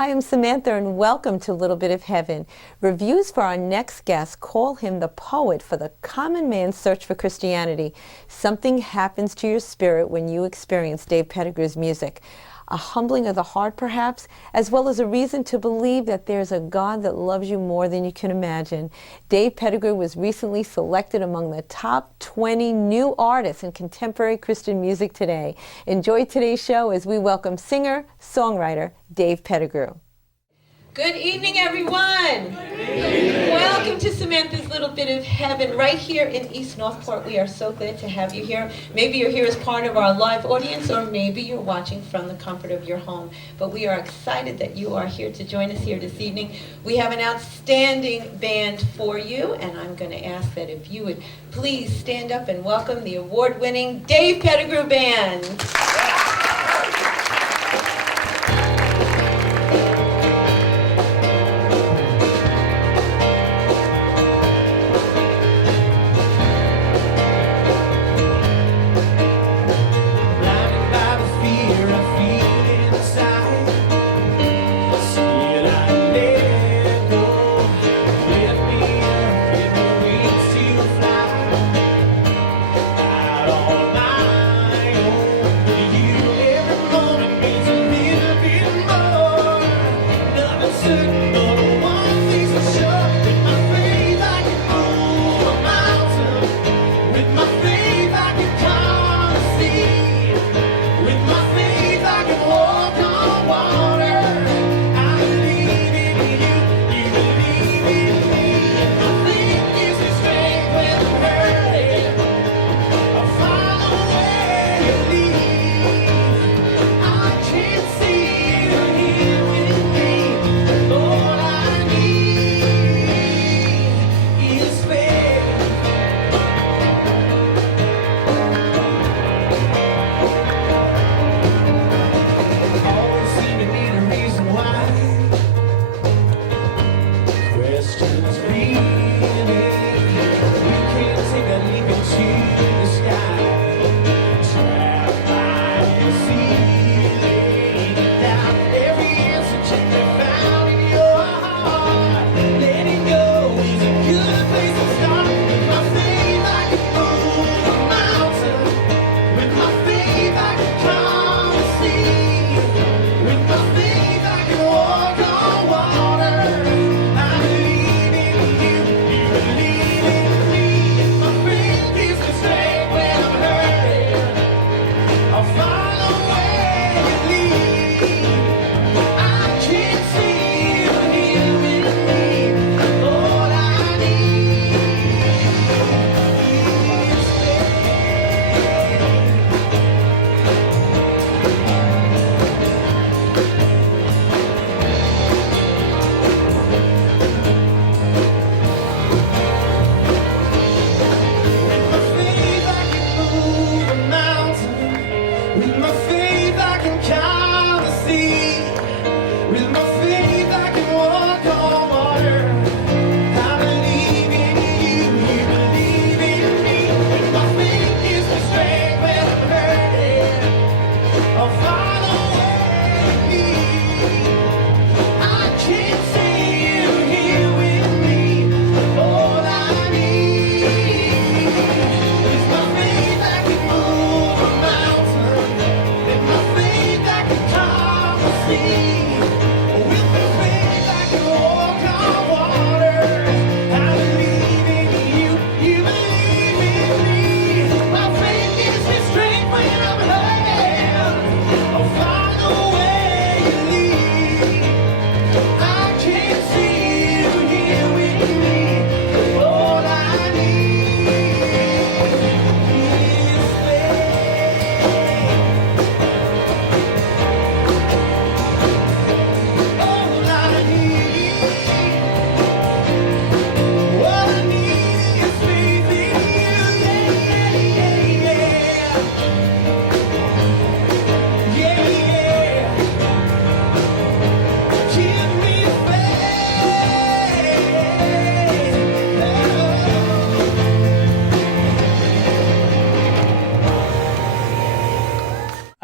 Hi, I'm Samantha, and welcome to Little Bit of Heaven. Reviews for our next guest call him the poet for the common man's search for Christianity. Something happens to your spirit when you experience Dave Pettigrew's music. A humbling of the heart, perhaps, as well as a reason to believe that there's a God that loves you more than you can imagine. Dave Pettigrew was recently selected among the top 20 new artists in contemporary Christian music today. Enjoy today's show as we welcome singer, songwriter, Dave Pettigrew. Good evening, everyone. Welcome to Samantha's Little Bit of Heaven right here in East Northport. We are so glad to have you here. Maybe you're here as part of our live audience, or maybe you're watching from the comfort of your home. But we are excited that you are here to join us here this evening. We have an outstanding band for you, and I'm going to ask that if you would please stand up and welcome the award-winning Dave Pettigrew Band.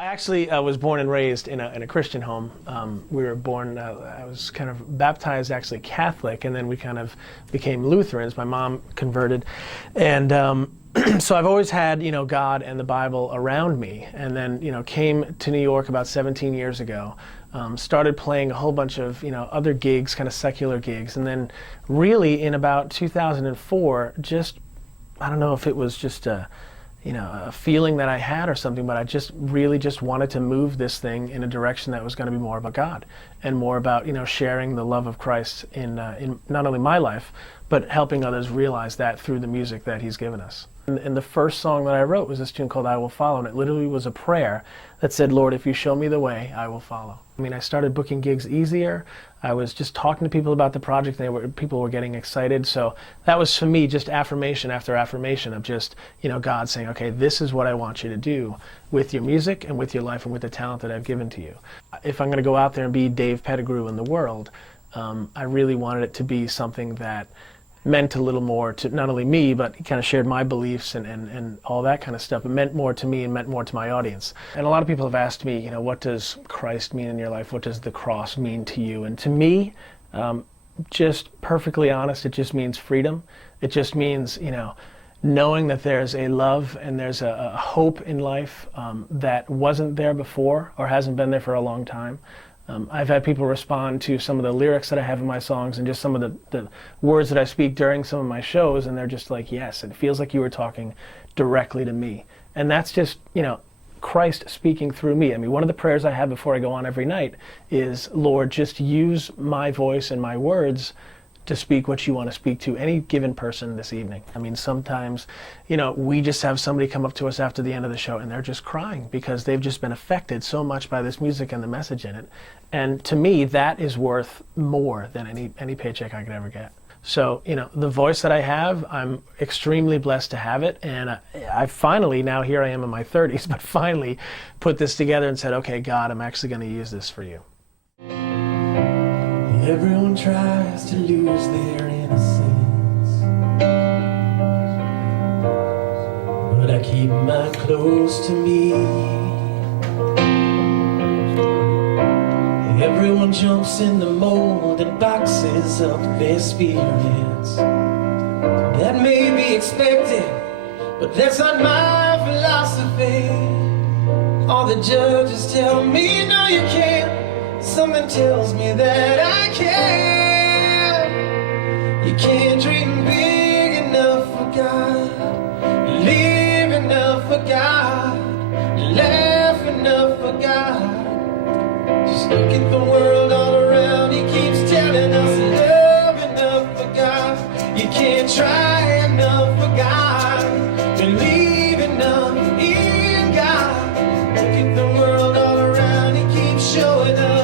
actually was born and raised in a Christian home. We were born, I was kind of baptized actually Catholic, and then we kind of became Lutherans. My mom converted. And so I've always had, God and the Bible around me. And then, came to New York about 17 years ago. Started playing a whole bunch of, other gigs, kind of secular gigs. And then really in about 2004, just, I don't know if it was just a feeling that I had or something, but I just really just wanted to move this thing in a direction that was going to be more about God and more about, sharing the love of Christ in not only my life, but helping others realize that through the music that He's given us. And the first song that I wrote was this tune called I Will Follow, and it literally was a prayer that said, Lord, if you show me the way, I will follow. I mean, I started booking gigs easier. I was just talking to people about the project. People were getting excited. So that was, for me, just affirmation after affirmation of just, God saying, okay, this is what I want you to do with your music and with your life and with the talent that I've given to you. If I'm going to go out there and be Dave Pettigrew in the world, I really wanted it to be something that meant a little more to not only me, but kind of shared my beliefs and all that kind of stuff. It meant more to me and meant more to my audience. And a lot of people have asked me, what does Christ mean in your life? What does the cross mean to you? And to me, just perfectly honest, it just means freedom. It just means, knowing that there's a love and there's a hope in life that wasn't there before or hasn't been there for a long time. I've had people respond to some of the lyrics that I have in my songs and just some of the words that I speak during some of my shows, and they're just like, yes, it feels like you were talking directly to me. And that's just, Christ speaking through me. I mean, one of the prayers I have before I go on every night is, Lord, just use my voice and my words to speak what you want to speak to any given person this evening. I mean, sometimes, we just have somebody come up to us after the end of the show and they're just crying because they've just been affected so much by this music and the message in it. And to me, that is worth more than any paycheck I could ever get. So, the voice that I have, I'm extremely blessed to have it. And I finally, now here I am in my 30s, but finally put this together and said, okay, God, I'm actually going to use this for you. Everyone tries to lose their innocence, but I keep mine close to me. Everyone jumps in the mold and boxes up their spirits. That may be expected, but that's not my philosophy. All the judges tell me, no, you can't. Something tells me that I can. You can't dream big enough for God, live enough for God, laugh enough for God. Just look at the world all around. He keeps telling us love enough for God. You can't try enough for God, believe enough in God. Look at the world all around. He keeps showing us.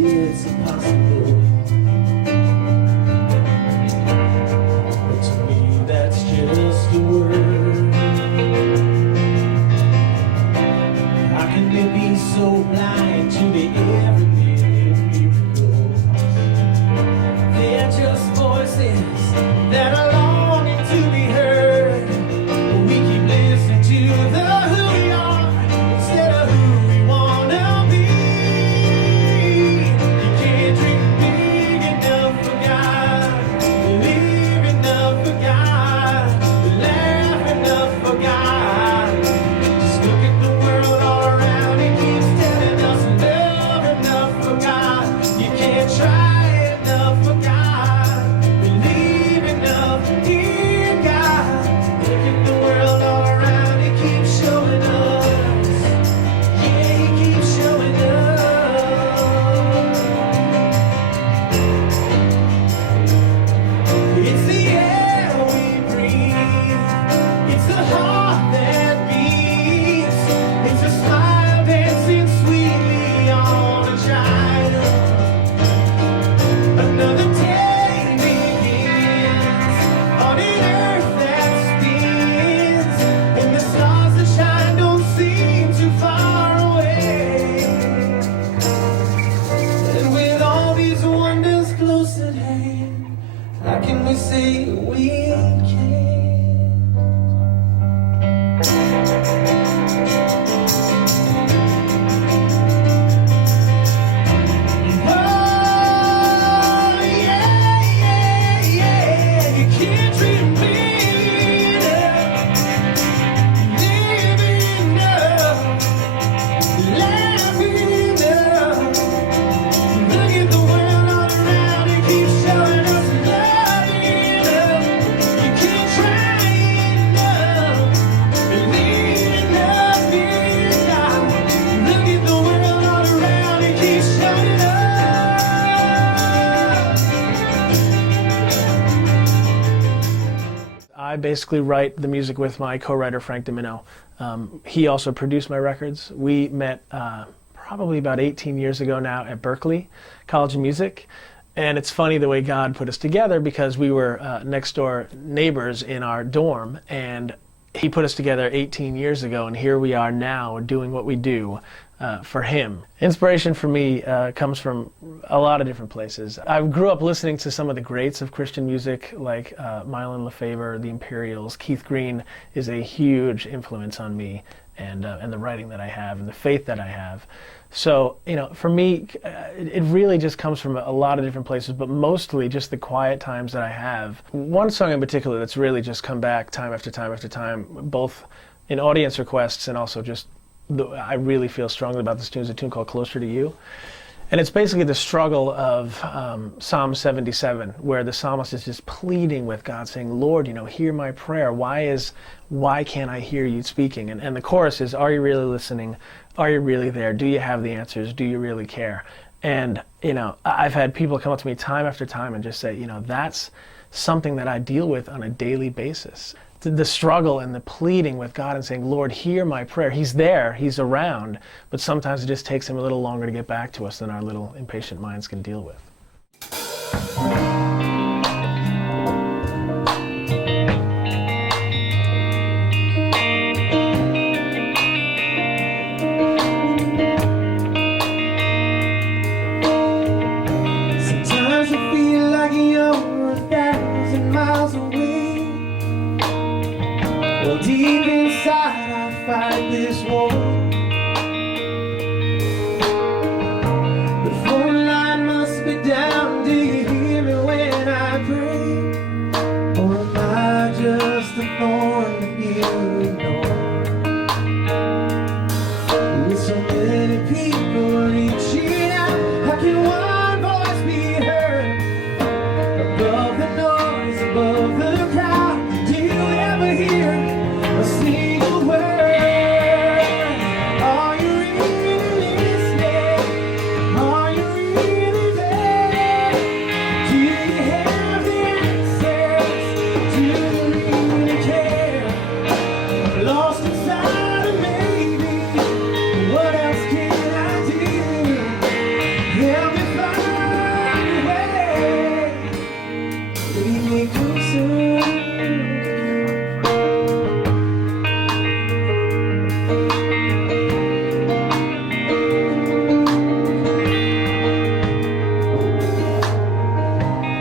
It's impossible, but to me that's just a word. How can they be so blind to the everyday miracles? They're just voices that are longing to be heard. We keep listening to the who we are instead of who we wanna be. Dream basically write the music with my co-writer, Frank Domino. He also produced my records. We met probably about 18 years ago now at Berklee College of Music. And it's funny the way God put us together, because we were next door neighbors in our dorm, and he put us together 18 years ago, and here we are now doing what we do for him. Inspiration for me comes from a lot of different places. I grew up listening to some of the greats of Christian music, like Mylon LeFevre, the Imperials. Keith Green is a huge influence on me, and the writing that I have and the faith that I have. So, for me, it really just comes from a lot of different places, but mostly just the quiet times that I have. One song in particular that's really just come back time after time after time, both in audience requests and also just I really feel strongly about this tune, is a tune called Closer to You. And it's basically the struggle of Psalm 77, where the psalmist is just pleading with God, saying, Lord, hear my prayer. Why can't I hear you speaking? And the chorus is, are you really listening? Are you really there? Do you have the answers? Do you really care? And, I've had people come up to me time after time and just say, that's something that I deal with on a daily basis. The struggle and the pleading with God and saying, Lord, hear my prayer. He's there, he's around, but sometimes it just takes him a little longer to get back to us than our little impatient minds can deal with. Sometimes I feel like you're 1,000 miles away. Well, deep inside I fight this war. The phone line must be down. Do you hear me when I pray? Or am I just a thorn that you ignore? With so many people reaching out, how can one voice be heard above the noise, above the crowd? Do you ever hear a single word? Are you really listening? Are you really there? Do you have the answers? Do you really care? I'm lost inside of maybe. What else can I do? Help me find a way. Lead me closer.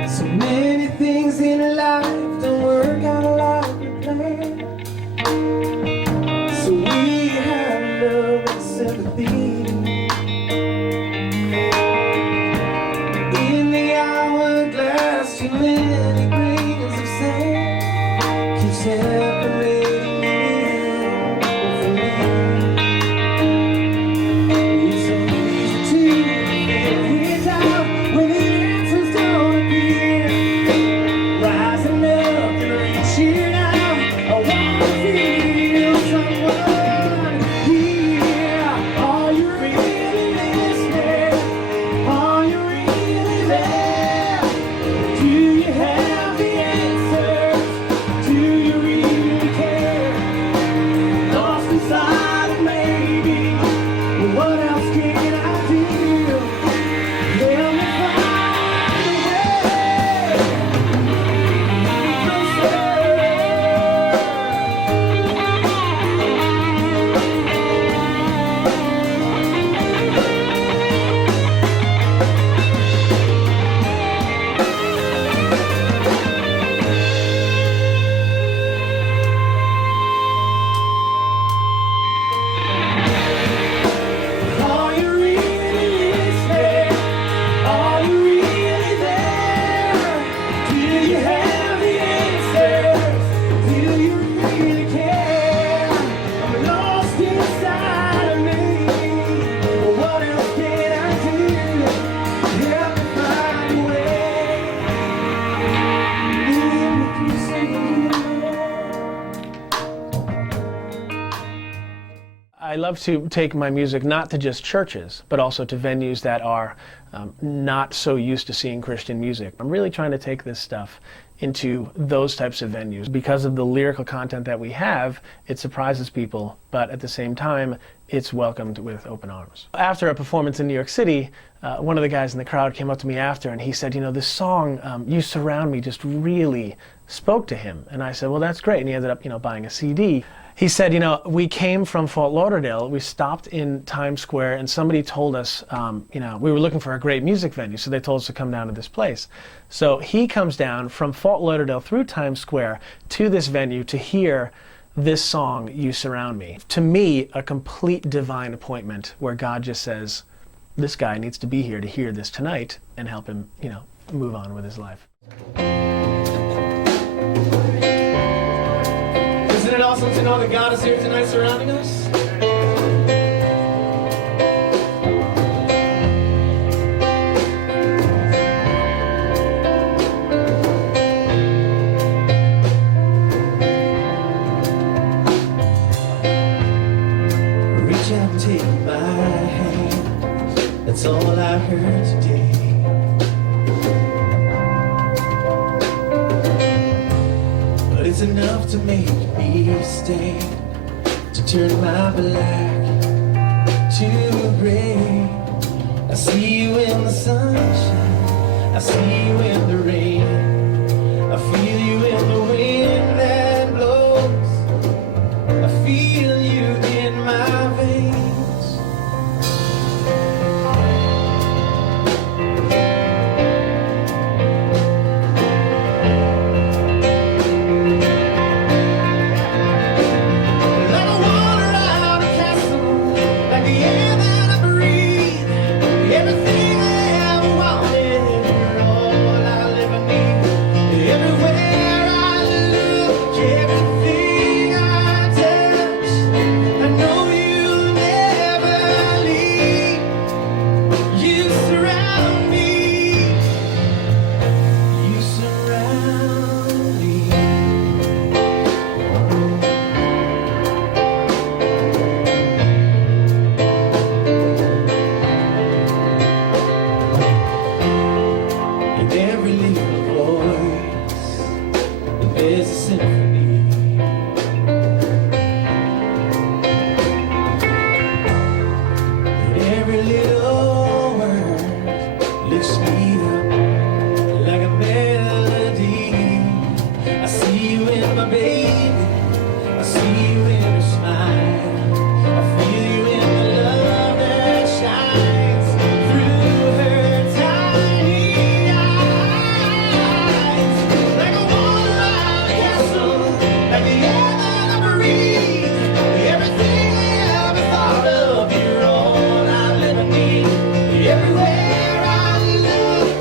So many things in life don't work out like we planned. So we have love and sympathy. In the hourglass, too many grains of sand keep separating you from me. It's so easy to figure it out when the answers don't appear. Rising up and reaching out, I wanna feel someone here. Are you really listening? Are you really there? Do you have the answers? Do you really care? Lost inside of maybe. What else can I do? Help me find a way. Are you really listening? Are you really there? Do you have the answers? Do you really care? I'm lost inside of me. What else can I do? Help me find a way. Lead me closer to you. I love to take my music not to just churches, but also to venues that are not so used to seeing Christian music. I'm really trying to take this stuff into those types of venues. Because of the lyrical content that we have, it surprises people, but at the same time, it's welcomed with open arms. After a performance in New York City, one of the guys in the crowd came up to me after and he said, you know, this song, You Surround Me, just really spoke to him. And I said, well, that's great. And he ended up, you know, buying a CD. He said, you know, we came from Fort Lauderdale, we stopped in Times Square, and somebody told us, you know, we were looking for a great music venue, so they told us to come down to this place. So he comes down from Fort Lauderdale through Times Square to this venue to hear this song, You Surround Me. To me, a complete divine appointment where God just says, this guy needs to be here to hear this tonight and help him, you know, move on with his life. Isn't it awesome to know that God is here tonight surrounding us? Reach out and take my hand. That's all I heard today. It's enough to make me stand, to turn my black to gray. I see you in the sunshine, I see you in the rain, I feel you in the wind that blows, I feel you in my veins. Everywhere I look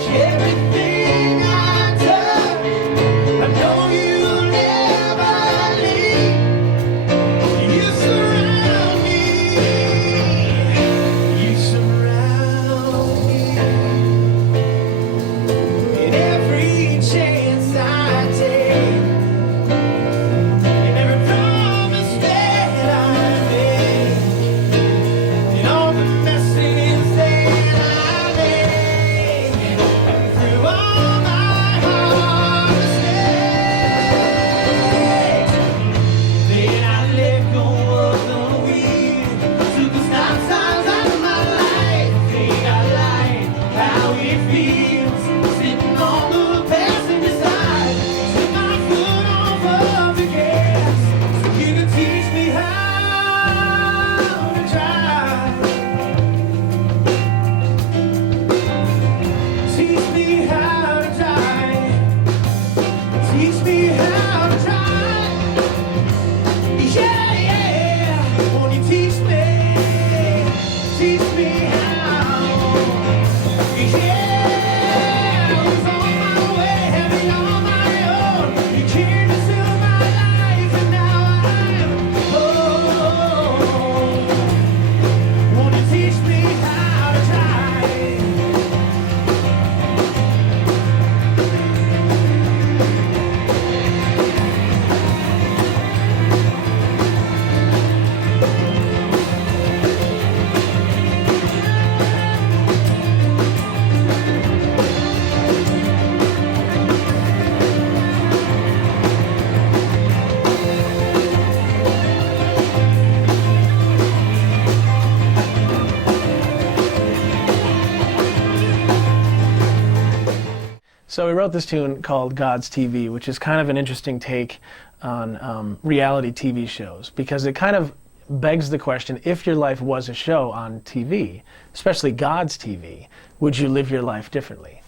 So we wrote this tune called God's TV, which is kind of an interesting take on reality TV shows, because it kind of begs the question, if your life was a show on TV, especially God's TV, would you live your life differently?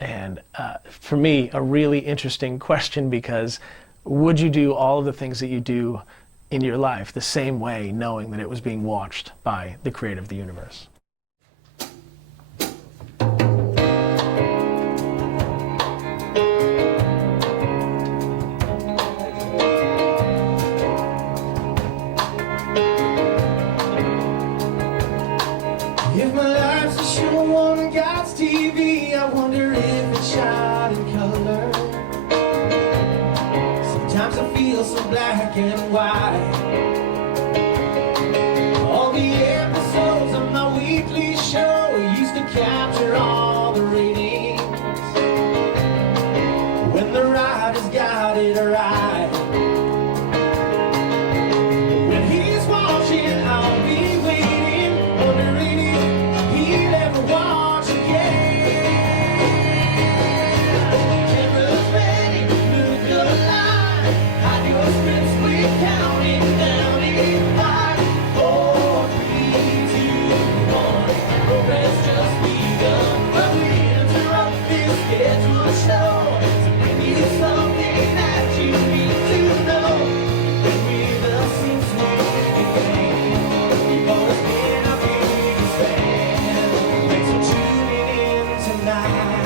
And for me, a really interesting question, because would you do all of the things that you do in your life the same way, knowing that it was being watched by the creator of the universe? If my life's a show on God's TV, I wonder if it's shot in color. Sometimes I feel so black and white. All the episodes of my weekly show used to capture all the ratings. When the writers got it right, when he's watching, I'll be waiting, wondering if he'll ever watch again. Cameras ready, look alive, hide your scripts, we're counting down in 5, 4, 3, 2, 1. Progress just begun, but we interrupt this scheduled show to bring you something that you need to know. Been with us since we began. We've always been our biggest fan. Thanks for tuning in tonight.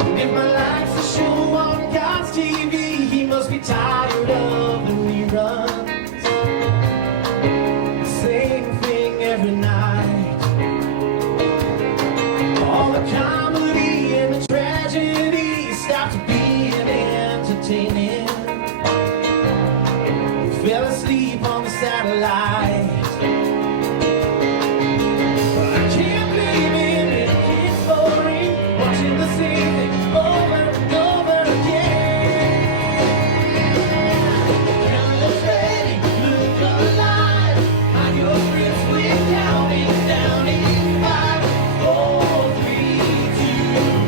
And if my life's a show on God's TV, he must be tired of the reruns. The same thing every night. All the comedy and the tragedy stopped being entertaining. You fell asleep on the satellite. But I can't blame him if it gets boring, watching the same thing over and over again. Cameras ready, look alive, hide your scripts, we're counting down in 5, 4, 3, 2,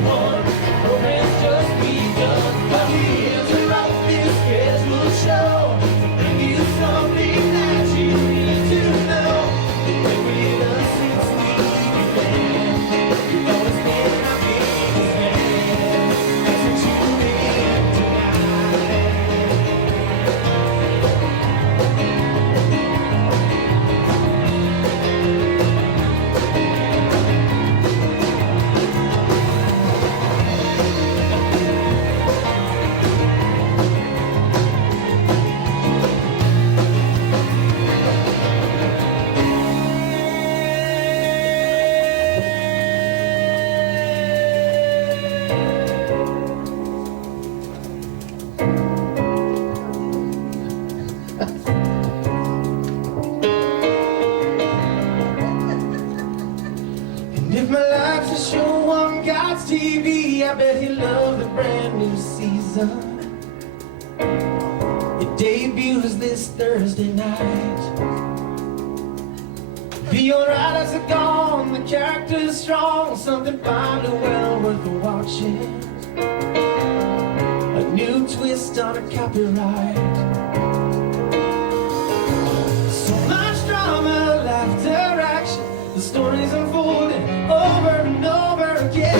1. Progress just begun, but we interrupt this scheduled show to bring you something that you need to know. Been with us since we began. You've always been our biggest fan. Thanks for tuning in tonight. And if my life's a show on God's TV, I bet he'll love the brand new season. It debuts this Thursday night. The old writers are gone, the characters strong, something fine and well worth watching. A new twist on a copyright. So much drama, laughter, action, the story's unfolding over and over again.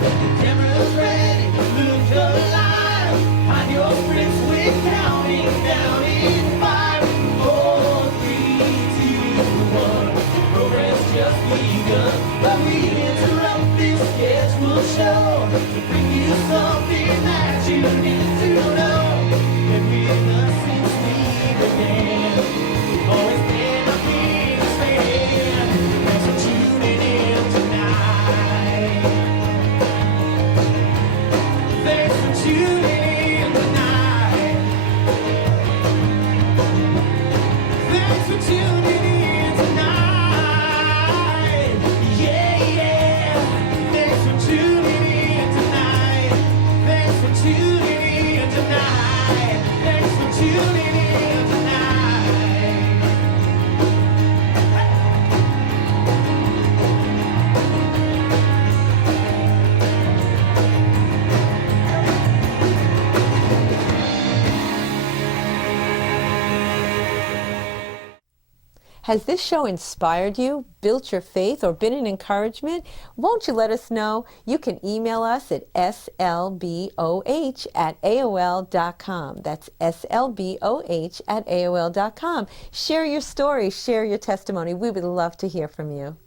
The camera's ready, look alive, hide your scripts, we're counting down in 5, 4, 3, 2, 1. Progress just begun, but we interrupt this scheduled show to bring you something that you need to Has this show inspired you, built your faith, or been an encouragement? Won't you let us know? You can email us at slboh@aol.com. That's slboh@aol.com. Share your story, share your testimony. We would love to hear from you.